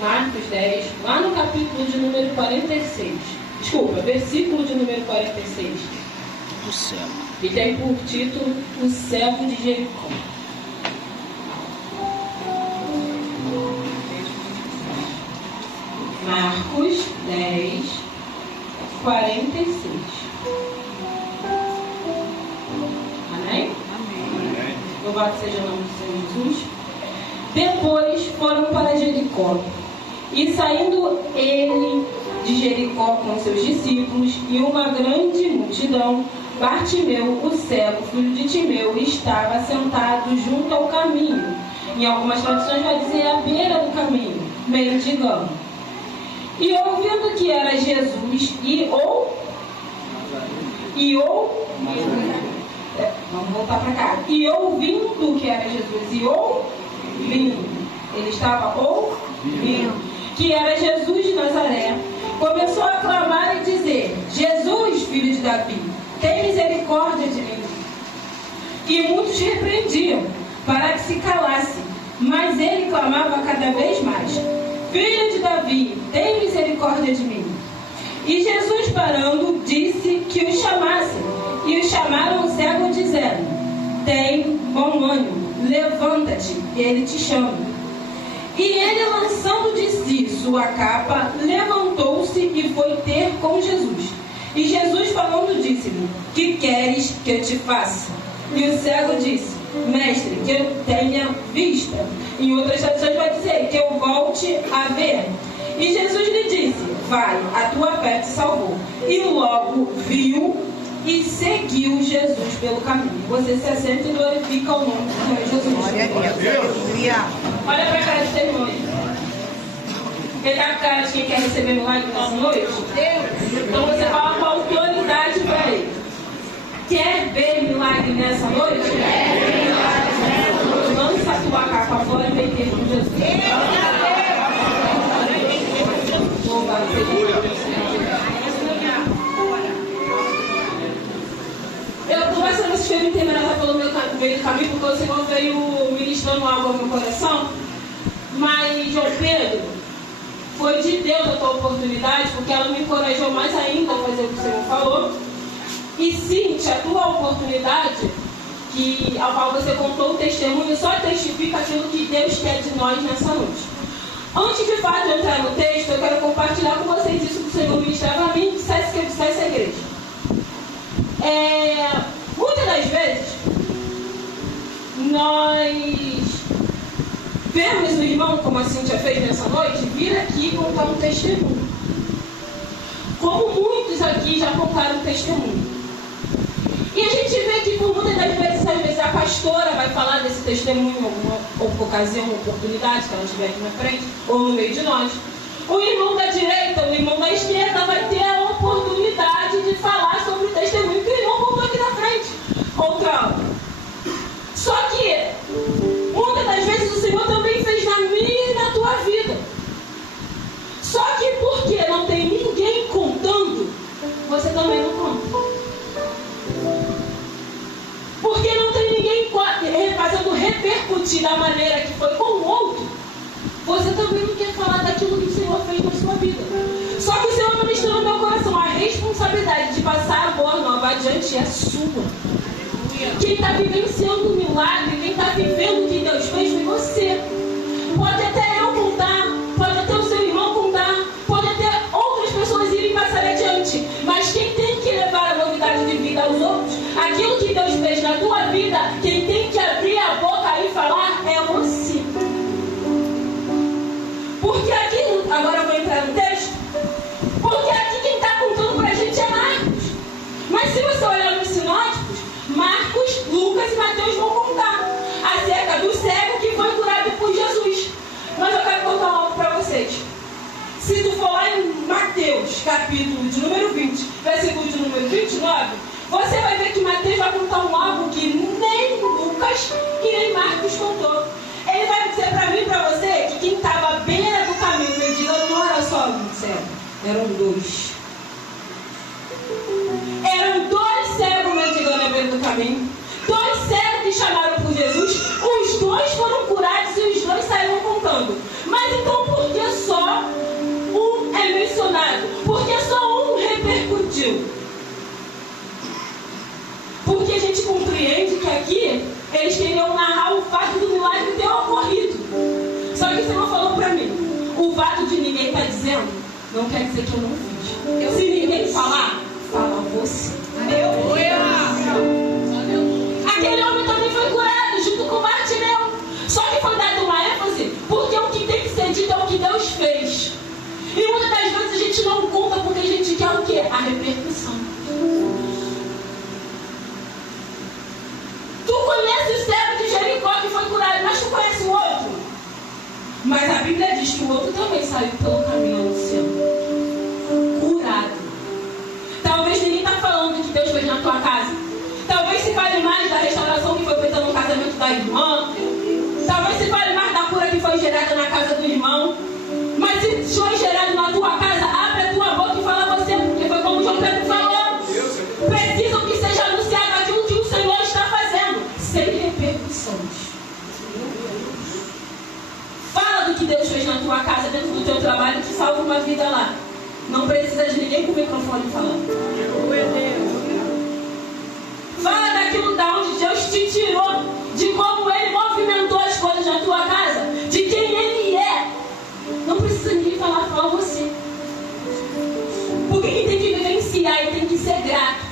Marcos 10, lá no capítulo de número 46. Desculpa, versículo de número 46. Do céu. Que tem por título O Cego de Jericó. Marcos 10, 46. Amém? Amém. Louvado seja o nome do Senhor Jesus. Depois foram para Jericó. E saindo ele de Jericó com seus discípulos e uma grande multidão, Bartimeu, o cego, filho de Timeu, estava sentado junto ao caminho. Em algumas traduções vai dizer à beira do caminho, mendigando. E ouvindo que era Jesus, vamos voltar para cá. E ouvindo que era Jesus, ele estava ouvindo que era Jesus de Nazaré, começou a clamar e dizer: Jesus, filho de Davi, tem misericórdia de mim. E muitos repreendiam para que se calasse, mas ele clamava cada vez mais: Filho de Davi, tem misericórdia de mim. E Jesus, parando, disse que os chamassem. E os chamaram o cego, dizendo: Tem bom ânimo, levanta-te, ele te chama. E ele, lançando de si sua capa, levantou-se e foi ter com Jesus. E Jesus, falando, disse-lhe: Que queres que eu te faça? E o cego disse: Mestre, que eu tenha vista. Em outras traduções vai dizer: Que eu volte a ver. E Jesus lhe disse: Vai, a tua fé te salvou. E logo viu e seguiu Jesus pelo caminho. Você se assenta e glorifica o nome do Senhor Jesus. Glória a Deus. Olha para a cara do seu irmão. Ele está com cara de quem quer receber milagre nessa noite? Então você fala com autoridade para ele. Quer ver milagre nessa noite? Lança a tua capa fora e vem ter com Jesus. Eu estou passando esse filme inteiro pelo meu meio do caminho, porque o Senhor veio ministrando algo ao meu coração. Mas, João Pedro, foi de Deus a tua oportunidade, porque ela me encorajou mais ainda a fazer o que o Senhor falou. E, Cíntia, a tua oportunidade, ao qual você contou o testemunho, só testifica aquilo que Deus quer de nós nessa noite. Antes de fato de entrar no texto, eu quero compartilhar com vocês isso que o Senhor ministrava a mim, dissesse que eu dissesse à igreja. Muitas das vezes, nós vemos o irmão, como a Cíntia fez nessa noite, vir aqui contar um testemunho. Como muitos aqui já contaram um testemunho. E a gente vê que por muitas das vezes, às vezes a pastora vai falar desse testemunho em alguma ocasião, oportunidade, que ela estiver aqui na frente, ou no meio de nós. O irmão da direita, o irmão da esquerda vai ter a oportunidade de falar sobre o testemunho que o irmão contou aqui na frente. Outra aula. Só que, muitas das vezes o Senhor também fez na minha e na tua vida. Só que porque não tem ninguém contando, você também não conta. Porque não tem ninguém fazendo repercutir da maneira que foi com o outro, você também não quer falar daquilo que o Senhor fez na sua vida. Só que o Senhor ministrou no meu coração: a responsabilidade de passar a boa nova adiante é sua. Quem está vivenciando o milagre, quem está vivendo o que Deus fez foi você. Pode até eu contar, pode até o seu irmão contar, pode até outras pessoas irem passar adiante, mas quem tem que levar a novidade de vida aos outros, aquilo que Deus fez na tua vida, quem tem que abrir a boca e falar é você. Porque aqui, agora eu vou entrar no texto, porque aqui quem está contando pra gente é Marcos. Mas se você olhar nos sinóticos, Marcos, Lucas e Mateus vão contar acerca do cego que foi curado por Jesus. Mas eu quero contar algo para vocês. Se tu for lá em Mateus, capítulo de número 20, versículo de número 29, você vai ver que Mateus vai contar algo que nem Lucas e nem Marcos contou. Ele vai dizer para mim e para você que quem estava à beira do caminho mendigando não era só um cego, eram dois. Eram dois cegos mendigando à beira do caminho. Dois cegos que chamaram por Jesus. Os dois foram curados e os dois saíram contando. Mas então por que só fato de ninguém estar dizendo, não quer dizer que eu não fiz. Se ninguém falar, fala você. Aquele homem também foi curado, junto com Bartimeu. Só que foi dado uma ênfase, porque o que tem que ser dito é o que Deus fez. E muitas das vezes a gente não conta porque a gente quer o quê? A repercussão. Tu conhece o cego de Jericó que foi curado, mas tu conhece o outro? Mas a Bíblia diz que o outro também saiu pelo caminho anunciando. Curado. Talvez ninguém está falando do que Deus fez na tua casa. Talvez se fale mais da restauração que foi feita no casamento da irmã. Talvez se fale mais da cura que foi gerada na casa do irmão. Mas se foi gerado na tua casa, abre a tua boca e fala você. Porque foi como o João Pedro falou. Precisam que seja anunciado aquilo que o Senhor está fazendo. Sem repercussões. Fala do que Deus fez na tua casa, dentro do teu trabalho, que salva uma vida lá. Não precisa de ninguém com o microfone falando. Fala daquilo da onde Deus te tirou, de como Ele movimentou as coisas na tua casa, de quem Ele é. Não precisa ninguém falar, fala você. Porque quem tem que vivenciar e tem que ser grato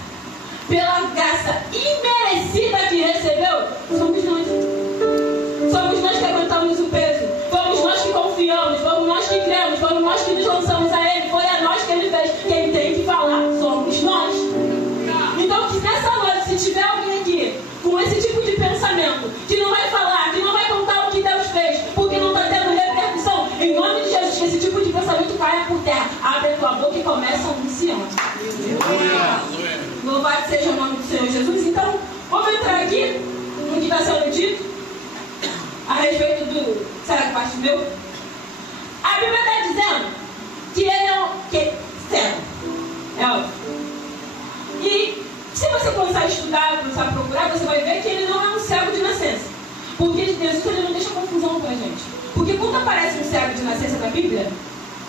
pela graça imerecida que recebeu, somos nós. Somos nós que aguentamos o peso. Fomos nós que confiamos. Fomos nós que cremos. Fomos nós que nos lançamos a Ele. Foi a nós que Ele fez. Quem tem que falar somos nós. Então, que nessa noite, se tiver alguém aqui com esse tipo de pensamento, que não vai falar, que não vai contar o que Deus fez, porque não está tendo repercussão, em nome de Jesus, que esse tipo de pensamento caia por terra. Abre a tua boca e começa anunciando. Louvado seja o nome do Senhor Jesus. Então, vamos entrar aqui no que está sendo dito a respeito do cego Bartimeu. A Bíblia está dizendo que ele é cego. É óbvio. E se você começar a estudar, começar a procurar, você vai ver que ele não é um cego de nascença. Porque Deus ele não deixa confusão com a gente. Porque quando aparece um cego de nascença na Bíblia,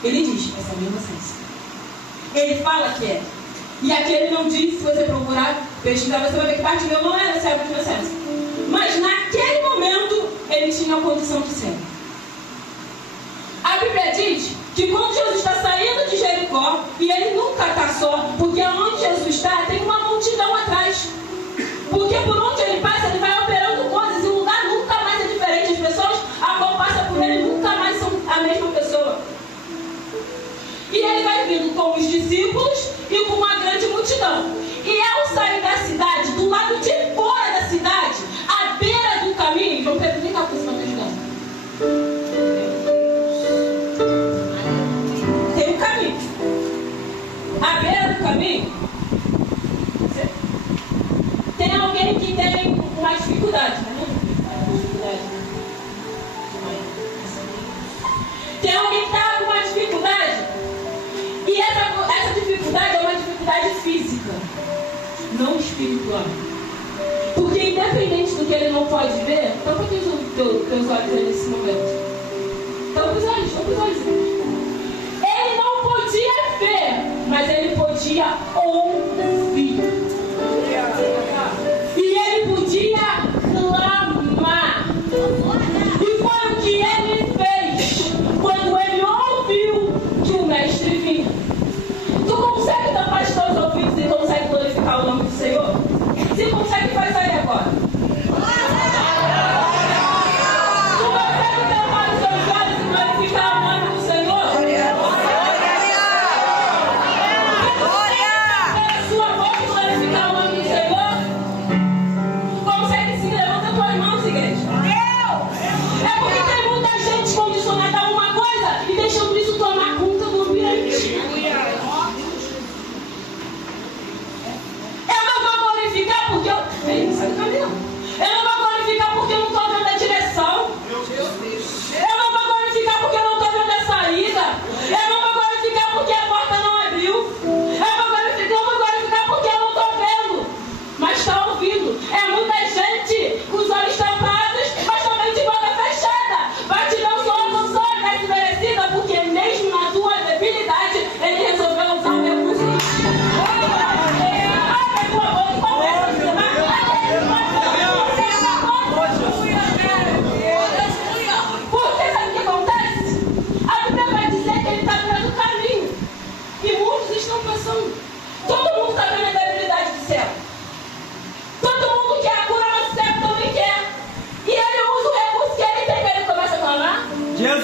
ele diz, essa é a minha inocência. Ele fala que é. E aqui ele não diz, se você procurar, pesquisar, você vai ver que Bartimeu não era cego de nascença. Mas naquele momento, ele tinha a condição de cego. A Bíblia diz que quando Jesus está saindo de Jericó, e ele nunca está só, porque onde Jesus está, tem uma multidão atrás. Porque por onde ele passa, ele vai operando coisas, e o lugar nunca mais é diferente. As pessoas a qual passa por ele nunca mais são a mesma pessoa. E ele vai vindo com os discípulos e com uma grande multidão. E ao sair da cidade, do lado de fora da cidade, à beira do caminho, João Pedro, vem cá para me ajudar. Tem um caminho. À beira do caminho, tem alguém que tem uma dificuldade, né? Tem alguém que está com uma dificuldade. E essa dificuldade é uma dificuldade física, não espiritual. Porque independente do que ele não pode ver, tampa aqui os teus olhos aí nesse momento. Tampa os olhos. Ele não podia ver, mas ele podia ouvir. E ele podia clamar. E foi o que ele fez quando ele ouviu que o mestre vinha. Tu consegue tampar os teus ouvidos e consegue glorificar o nome do Senhor? Se consegue, faz aí agora. Tu consegue tampar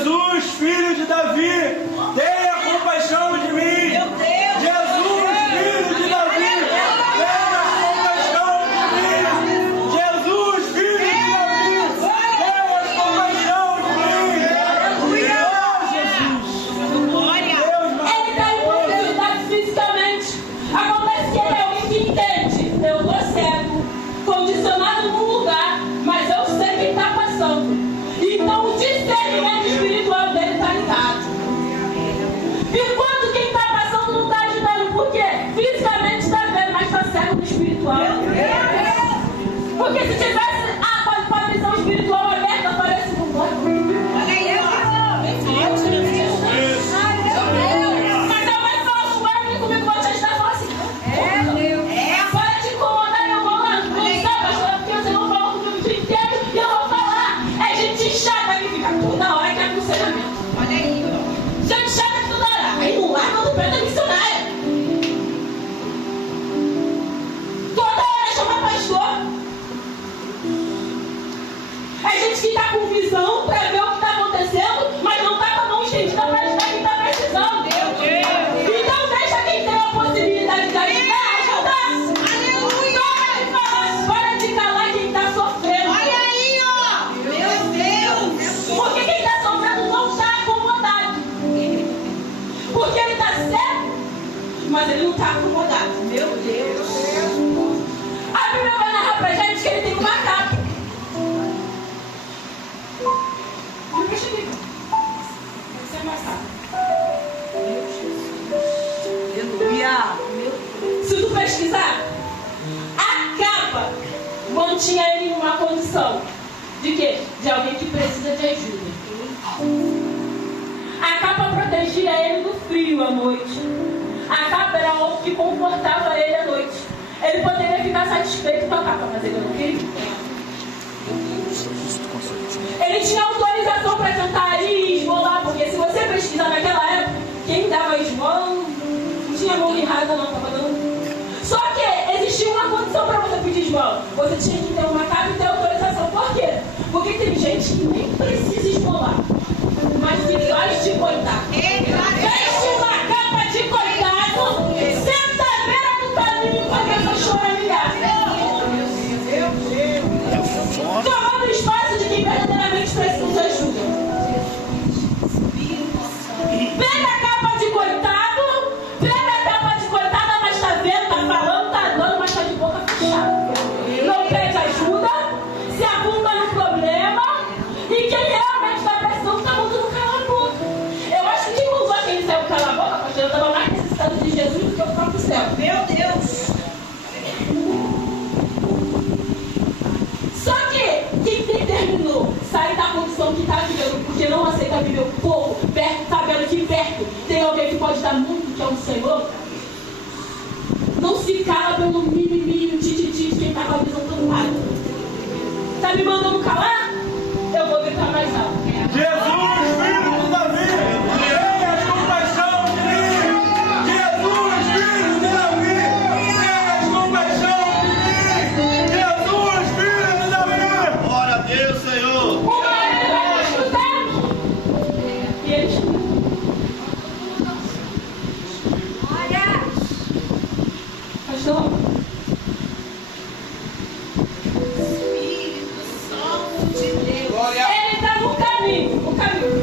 Jesus, filho de Davi, tenha compaixão de mim. Jesus, filho de Davi, tenha compaixão de mim. Jesus, filho de Davi, tenha compaixão de mim. Ele está impossibilitado fisicamente. Acontece que ele é alguém que entende. Eu estou cego, condicionado num lugar, mas eu sei quem está passando. Então o discernimento espiritual dele está ligado. Enquanto quem está passando não está ajudando, por quê? Fisicamente está vendo, mas está cego no espiritual. Porque se tivesse com a visão espiritual aberta, parece um bom. Mas eu vou falar com o guarda comigo, vou te ajudar a falar assim. Para de incomodar, eu vou lá. Não sabe, pastor, porque você não falou comigo o dia inteiro e eu vou falar. É gente chata que fica toda hora que é aconselhamento. Gente chata que toda hora. Aí não larga do pé da missionária. Toda hora chama pastor. É gente que está com visão para ver o que está acontecendo, mas não está com a mão estendida para ajudar quem está precisando. Então deixa quem tem a possibilidade de ajudar, ajudar. Para de calar quem está sofrendo. Porque quem está sofrendo não está acomodado. Porque ele está cego, mas ele não está acomodado. Meu Deus. A Bíblia vai narrar pra gente que ele tem uma capa. Deixa eu ver. Vai ser amassado. Se tu pesquisar, a capa mantinha ele em uma condição de quê? De alguém que precisa de ajuda. A capa protegia ele do frio à noite. A capa era algo que confortava ele à noite. Ele poderia ficar satisfeito com a capa, mas ele não queria. Ele tinha autorização para tentar ir e esmolar, porque se você pesquisar naquela época, quem dava esmola não tinha mão errada, não, estava dando. Só que existia uma condição para você pedir esmola. Você tinha que ter uma capa e ter autorização. Por quê? Porque tem gente que nem precisa esmolar, mas que faz de coitado. Veste uma capa de coitado, senta à beira do caminho para a pessoa choramingar. Tomando espaço de quem verdadeiramente precisa de ajuda. Pega a capa de coitado, mas está vendo, está falando, está dando, mas está de boca fechada. Não pede ajuda, se afunda no problema, e quem realmente está precisando está mandando calar a boca. Eu acho que quem usou aquele céu calar a boca, pastor, eu estava mais necessitado de Jesus do que o próprio céu. Meu Deus! Só que quem determinou sair da condição que está vivendo, porque não aceita viver um pouco, perto, sabendo que perto tem alguém que pode dar muito, que é o Senhor, não se cala pelo mimimi, tititi de quem está com a visão tão alta. Está me mandando calar? Eu vou gritar mais alto. Jesus, filho de Davi, tenha compaixão de mim. Jesus, filho de Davi, tenha compaixão de mim. Jesus, filho de Davi. Glória a Deus, Senhor. O marido vai escutar. E ele escuta. Pastor, ele está no caminho. O caminho.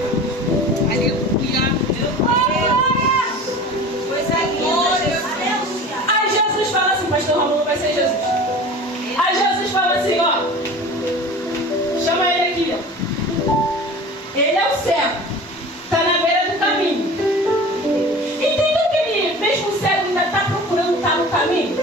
Aí Jesus fala assim, pastor Romulo vai ser Jesus. Aí Jesus fala assim, ó. Chama ele aqui, ó. Ele é o cego. Está na beira do caminho. Entendeu que ele, mesmo cego, ainda está procurando estar no caminho?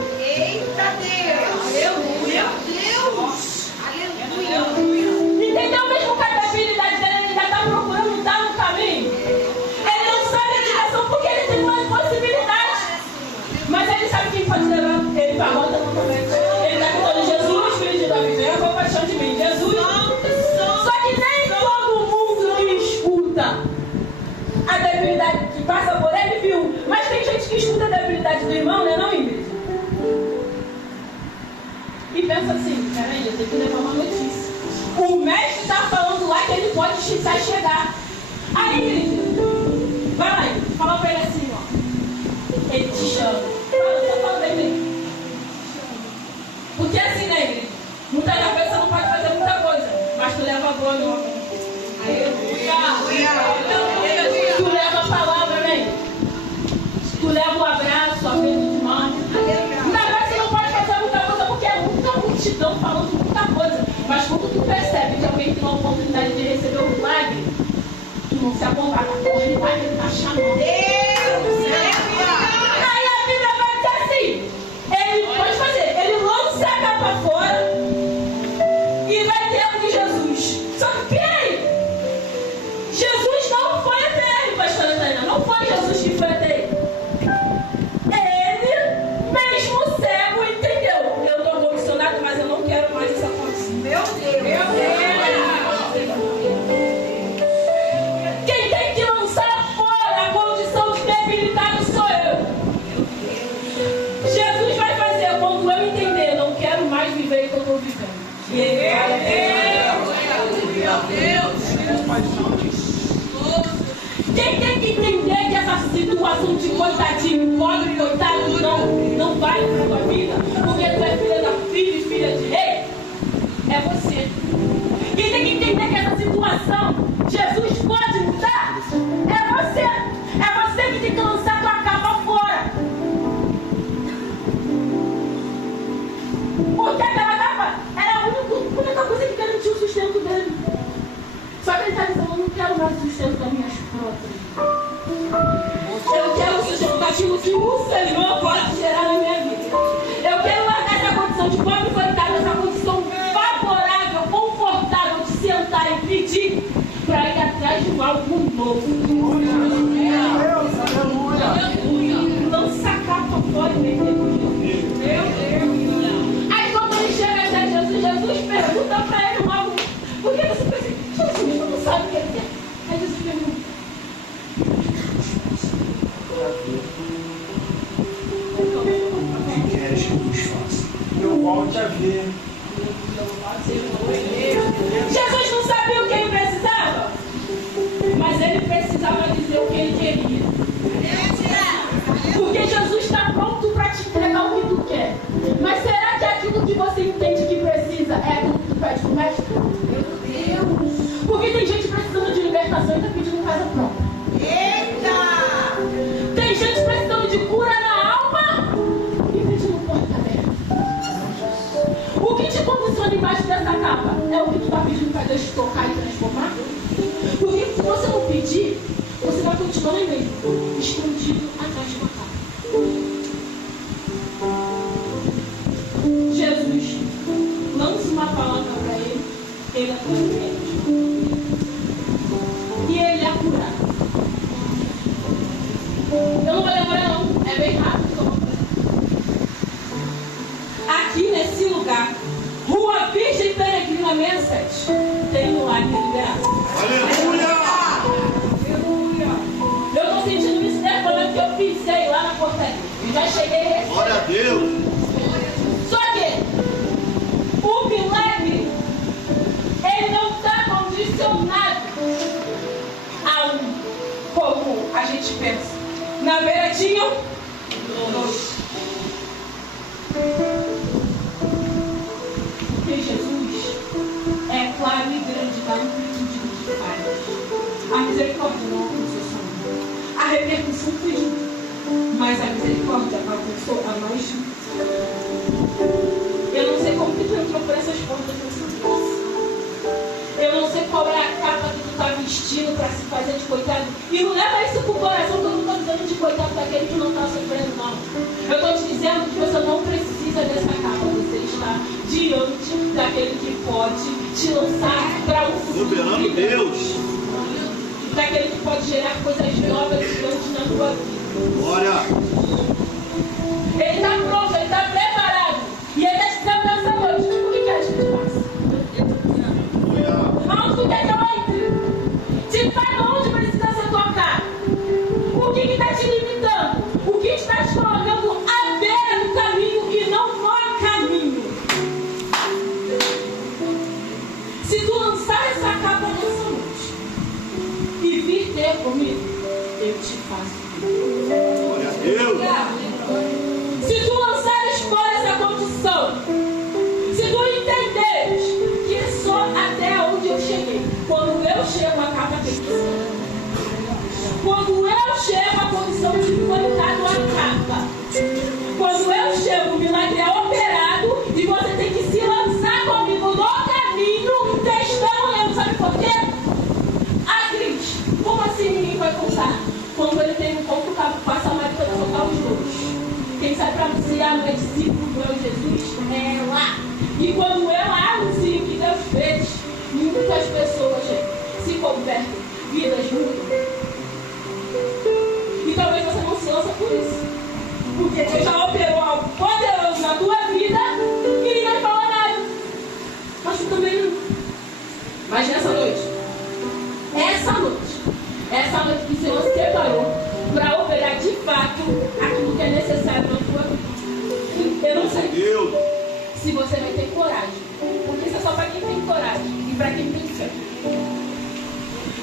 Entendeu mesmo que a habilidade dele ainda está procurando estar no caminho? Ele não sabe a direção porque ele tem uma possibilidade. Mas ele sabe quem pode levar. Ele vai volta novamente. Ele está gritando, Jesus, filho de Davi, tenha compaixão de mim. Jesus. Só que nem todo mundo que escuta a debilidade que passa por ele viu. Mas tem gente que escuta a debilidade do irmão, né, não, Ingrid? E pensa assim, peraí, eu tenho que levar uma notícia. O mestre está falando lá que ele pode chegar. A Ingrid, vai lá, Ingrid. Fala pra ele assim, ó. Ele te chama. Você fala pra ele. Porque assim, né, Ingrid? Muitas das vezes você não pode fazer muita coisa, mas tu leva a boa nova. Tu leva a palavra, né? Tu leva o abraço, a bênção de mão. Muitas vezes você não pode fazer muita coisa porque é muita multidão falando muita coisa. Mas quando tu percebe que alguém tem uma oportunidade de receber o milagre, tu não se apontar, tá correndo lá, ele tá chamando. Aí a Bíblia vai dizer assim: ele pode fazer, ele lança a capa fora e vai ter com Jesus. Só que peraí, Jesus não foi até ele, pastor Natália, não foi Jesus que foi até ele. Ele mesmo cego entendeu. Eu estou comissionado, mas eu não quero mais essa condição. Meu Deus! Meu Deus! Quem tem que lançar fora a condição de debilitado sou eu. Jesus vai fazer quando eu entender, não quero mais viver o que eu estou vivendo. Meu Deus! Quem tem que entender que essa situação de coitadinho, pobre, coitado, não vale para a tua vida, porque tu é filha e filha de rei, é você. Quem tem que entender que essa situação, Jesus pode mudar, é você. É você que tem que lançar tua capa fora. Porque aquela capa era a única coisa que garantia o sustento dele. Só que ele está dizendo: eu não quero mais o sustento das minhas próprias. Eu quero o sustento daquilo que o Senhor pode gerar na minha vida. Eu quero largar essa condição de pobre e coitado, essa condição favorável, confortável de sentar e pedir para ir atrás de algo novo. Lança a capa fora e meter com Deus. Aí quando ele chega até Jesus pergunta para ele algo. Por que você pensa? Jesus não sabe o que ele quer. Aí Jesus pergunta: O que queres que eu vos faça? Eu volte a ver. Jesus não sabia o que ele precisava, mas ele precisava dizer o que ele queria. Porque Jesus está pronto para te entregar o que tu quer. Mas será que aquilo que você entende que precisa é aquilo que tu pede pro mestre? Meu Deus! Porque tem gente precisando de libertação e está pedindo casa pronta. Eita! Tem gente precisando de cura na alma e pedindo porta aberta. O que te condiciona embaixo dessa capa é o que tu está pedindo para Deus te tocar e transformar? Porque se você não pedir, você vai continuar aí mesmo, escondido atrás de uma capa. Jesus lança uma palavra para ele, ele é transparente. E ele é curado. Eu não vou demorar não, é bem rápido que eu vou fazer. Aqui nesse lugar, Rua Virgem Peregrina 67, tem um milagre liberado. Aleluia! Eu estou sentindo isso desde quando eu pisei lá na portaria. Eu já cheguei a Glória a Deus! Só que o milagre, ele não está condicionado a como a gente pensa. Na beira tinham dois. Porque Jesus é claro e grande, dá um pedido de paz. A misericórdia não alcançou só um. A repercussão foi de um. Mas a misericórdia alcançou a nós. Eu não sei como que tu entrou por essas portas dessa vez. Eu não sei qual é a capa que tu está vestindo para se fazer de coitado. E não leva isso pro coração, que eu não estou dizendo de coitado daquele que não está sofrendo, não. Eu estou te dizendo que você não precisa dessa capa. Você está diante daquele que pode te lançar para o futuro. Soberano Deus! Daquele que pode gerar coisas novas e grandes na tua vida. Glória! Ele está pronto, ele está preparado. E ele está te dando essa noite. O que queres que te faça? Aonde tu quer que eu entre? Te fala onde precisa ser tocado. O que está te limitando? O que está te colocando à beira do caminho e não no caminho? Se tu lançar essa capa nessa noite e vir ter quer comigo? Eu te faço. Glória a Deus. Se tu lançares fora essa condição, se tu entenderes que é só até onde eu cheguei, quando eu chego a capa tem que ser. Quando eu chego a condição de colocado a capa, quando eu chego o milagre é operado e você tem que se lançar comigo no caminho, testemunhando, sabe por quê? A Cris, como assim ninguém vai contar? Quando ele tem um ponto, o cabo passa a maioria para soltar os louros. Quem sai para anunciar não é discípulo do meu Jesus, é lá. E quando eu anuncio que Deus fez, muitas pessoas, gente, se convertem, vidas mudam. E talvez você não se lança por isso. Porque Deus já operou algo poderoso na tua vida e ninguém falou nada. Mas tu também não. Mas nessa noite, essa noite que o Senhor separou para operar de fato aquilo que é necessário na tua vida. Eu não sei se você vai ter coragem. Porque isso é só para quem tem coragem e para quem tem fé.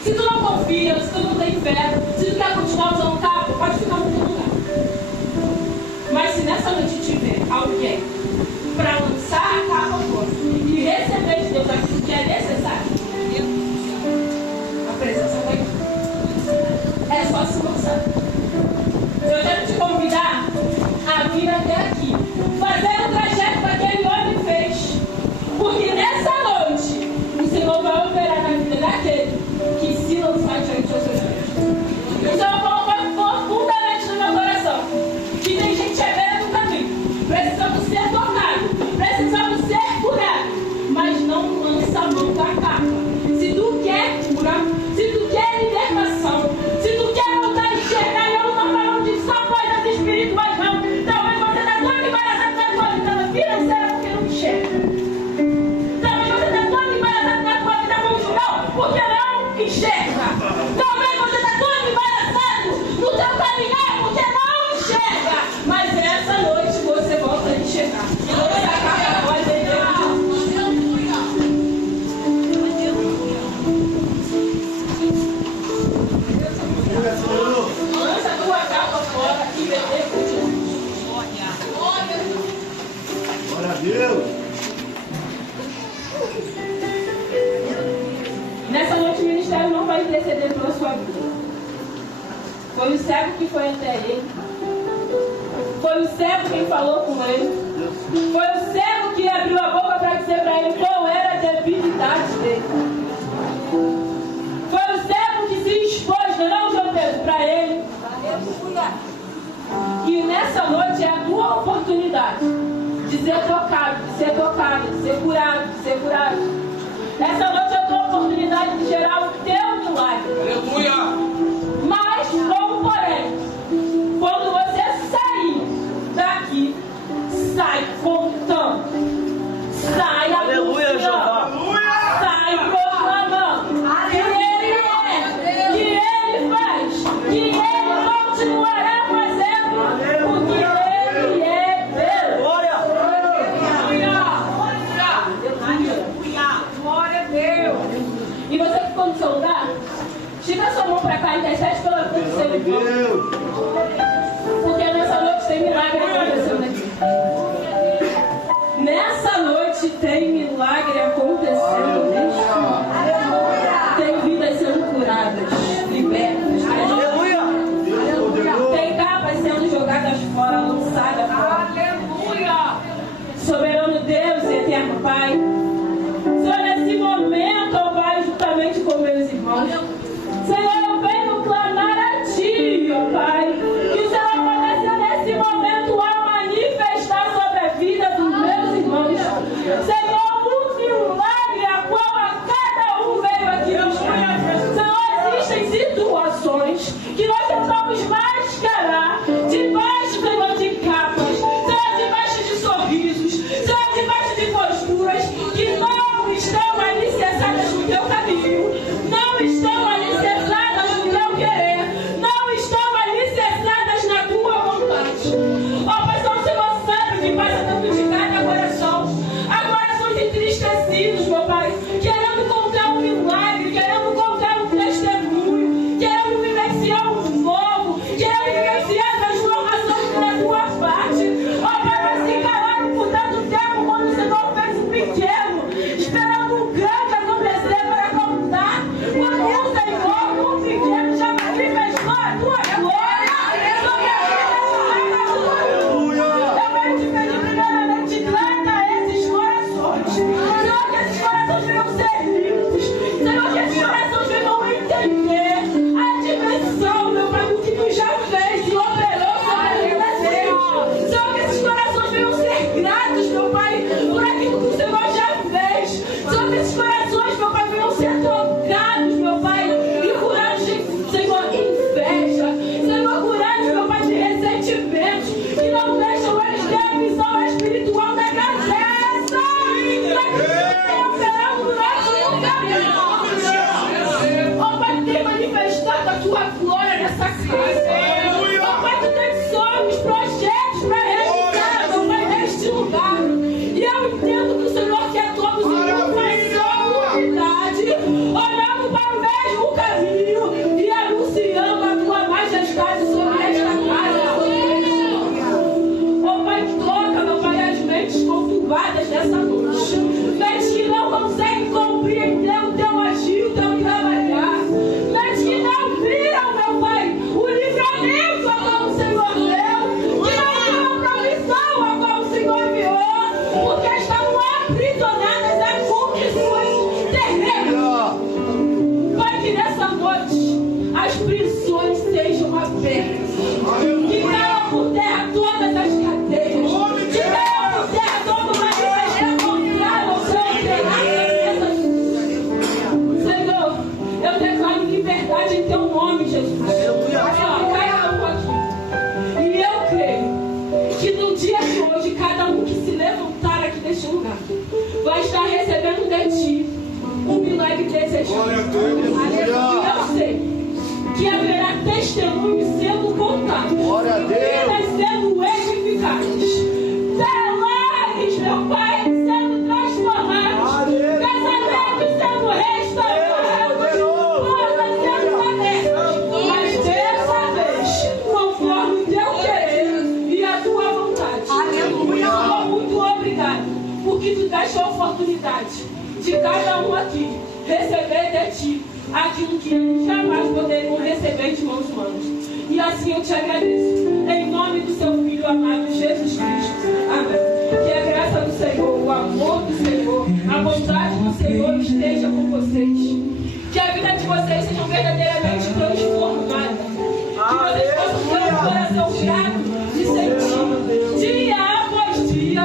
Se tu não confia, se tu não tem fé, se tu quer continuar usando o cabo, pode ficar no teu lugar. Mas se nessa noite tiver alguém para lançar a capa fora e receber de Deus aquilo que é necessário, a presença vai vir. É só se lançar. Eu quero te convidar a vir até aqui, fazer o trajeto que aquele homem fez. Porque nessa noite, o Senhor vai operar na vida daquele que se lançar diante dos seus pés. O Senhor colocou profundamente no meu coração que tem gente à beira do caminho, precisando ser tocado, precisando ser curado, mas não lança a mão da capa. Se tu quer cura, se tu quer libertação, se tu quer voltar a enxergar, eu não estou falando de só coisas espirituais, não. Talvez você está tão embaraçado com a tua vida financeira porque não enxerga. Talvez você está tão embaraçado com a tua vida conjugal porque não enxerga. Talvez você está tão embaraçado no teu caminhar porque não enxerga. Mas essa noite você volta a enxergar. E você acaba a voz de Deus. Lança a tua capa fora e beber por Jesus. Glória a Deus. Nessa noite o ministério não vai interceder pela sua vida. Foi o cego que foi até ele. Foi o cego quem falou com ele. Foi o cego que abriu a boca para dizer para ele qual era a debilidade dele. Foi o cego que se expôs, não, João Pedro, para ele. E nessa noite é a tua oportunidade de ser tocado, de ser tocado, de ser curado, de ser curado. Essa noite é a tua oportunidade de gerar o teu milagre. Aleluia! Mas, como porém, quando você sair daqui, sai contando, sai anunciando, sai proclamando que Ele é, que Ele faz, que Ele continuará fazendo, porque Ele é Deus. Glória! Glória a Deus. E você que ficou no seu lugar, estica sua mão para cá, intercede pela vida do seu irmão. Porque nessa noite tem milagre acontecendo aqui. Nessa noite tem milagre acontecendo neste. Tem vidas sendo curadas, libertas. Tem capas sendo jogadas fora, lançadas fora. Soberano Deus e eterno Pai. Senhor, nesse momento, ó Pai, juntamente com meus irmãos, Senhor, eu venho clamar a Ti, ó Pai, que o Senhor comece nesse momento a manifestar sobre a vida dos meus irmãos. Senhor, tua glória nessa casa. Ó Pai, tu tens sonhos, projetos para realizar, meu Pai, neste lugar. E eu entendo que o Senhor quer todos unidos na sua unidade, olhando para o mesmo caminho e anunciando a tua majestade sobre esta casa, sobre este lugar. Ó Pai, toca, meu Pai, as mentes conturbadas nessa noite. Mentes que não conseguem compreender o teu agir, o teu trabalhar. Mentes que não viram, meu Pai, o livramento a qual o Senhor deu, que não viram a provisão a qual o Senhor enviou, porque estavam aprisionadas a condições terrenas. Pai, que nessa noite as prisões sejam abertas, que caiam por terra todas as cadeias, que caiam por terra todo o manifesto contrário ao seu operar. Senhor, eu declaro liberdade em teu nome, Jesus. Caia um aqui. E eu creio que no dia de hoje, cada um que se levantar aqui neste lugar vai estar recebendo de ti um milagre desejado. E eu sei que haverá testemunhos sendo contados, vidas sendo edificadas, pilares, meu Pai, sendo transformados, casamentos sendo restaurados, portas sendo abertas, mas dessa vez, conforme o teu querer e a tua vontade. Senhor, muito obrigado, porque tu deste a oportunidade de cada um aqui receber de ti aquilo que eles jamais poderiam receber de mãos humanas. E assim eu te agradeço, em nome do seu Filho amado Jesus Cristo. Amém. Que a graça do Senhor, o amor do Senhor, a bondade do Senhor esteja com vocês. Que a vida de vocês seja verdadeiramente transformada. Que vocês possam ter um coração grato de sentir, dia após dia,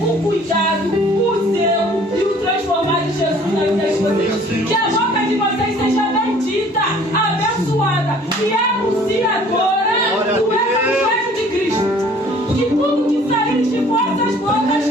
o cuidado, o zelo e o transformar de Jesus na vida de vocês. Que a boca de vocês seja bendita, abençoada e anunciadora do Evangelho de Cristo. Que tudo que sair de vossas bocas